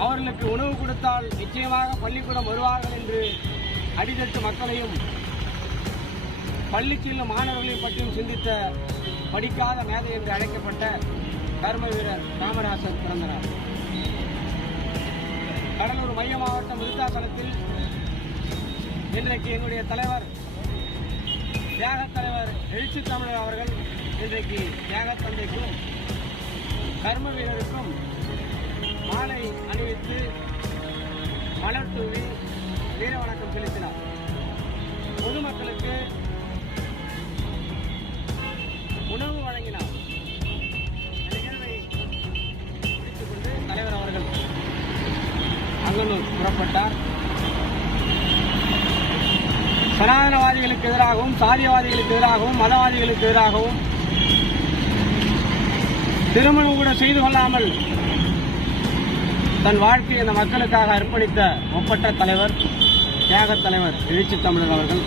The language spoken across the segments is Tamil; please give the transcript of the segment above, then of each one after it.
அவர்களுக்கு உணவு கொடுத்தால் நிச்சயமாக பள்ளிக்கூடம் வருவார்கள் என்று அடித்தட்டு மக்களையும் பள்ளிக்கு செல்லும் மாணவர்களையும் பற்றியும் சிந்தித்த படிக்காத மேதை என்று அழைக்கப்பட்ட கர்ம வீரர் காமராசர் பிறந்தனர். கடலூர் மைய மாவட்டம் விருத்தாசலத்தில் இன்றைக்கு எங்களுடைய தலைவர் தியாகத் தலைவர் எழுச்சி தமிழர் அவர்கள் இன்றைக்கு தியாகத் தந்தைக்கும் கர்ம வீரருக்கும் மாலை அணிவித்து மலர் தூவி வீர வணக்கம் செலுத்தினார். பொதுமக்களுக்கு உணவு வழங்கினார். நிகழ்வை முடித்துக் கொண்டு தலைவர் அவர்கள் அங்கனூர் புறப்பட்டார். சனாதனவாதிகளுக்கு எதிராகவும் சாதியவாதிகளுக்கு எதிராகவும் மதவாதிகளுக்கு எதிராகவும் திருமணம் கூட செய்து கொள்ளாமல் தன் வாழ்க்கையை இந்த மக்களுக்காக அர்ப்பணித்த ஒப்பற்ற தலைவர் தியாகத் தலைவர் எழுச்சி தமிழர் அவர்கள்.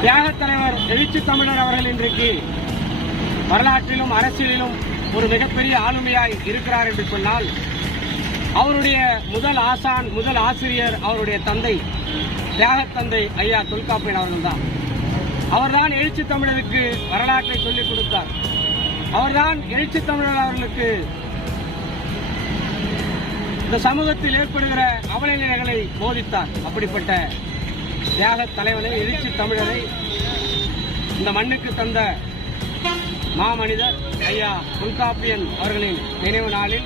தியாகத் தலைவர் எழுச்சி தமிழர் அவர்கள் இன்றைக்கு வரலாற்றிலும் அரசியலிலும் ஒரு மிகப்பெரிய ஆளுமையாய் இருக்கிறார் என்று சொன்னால் அவருடைய முதல் ஆசான் முதல் ஆசிரியர் அவருடைய தந்தை தியாகத் தந்தை ஐயா தொல்காப்பியன் அவர்கள்தான். அவர்தான் எழுச்சி தமிழருக்கு வரலாற்றை சொல்லிக் கொடுத்தார். அவர்தான் எழுச்சி தமிழர் அவர்களுக்கு இந்த சமூகத்தில் ஏற்படுகிற அவல நிலைகளை போதித்தார். அப்படிப்பட்ட தியாகத் தலைவனை எழுச்சி தமிழரை இந்த மண்ணுக்கு தந்த மாமனிதர் ஐயா தொல்காப்பியன் அவர்களின் நினைவு நாளில்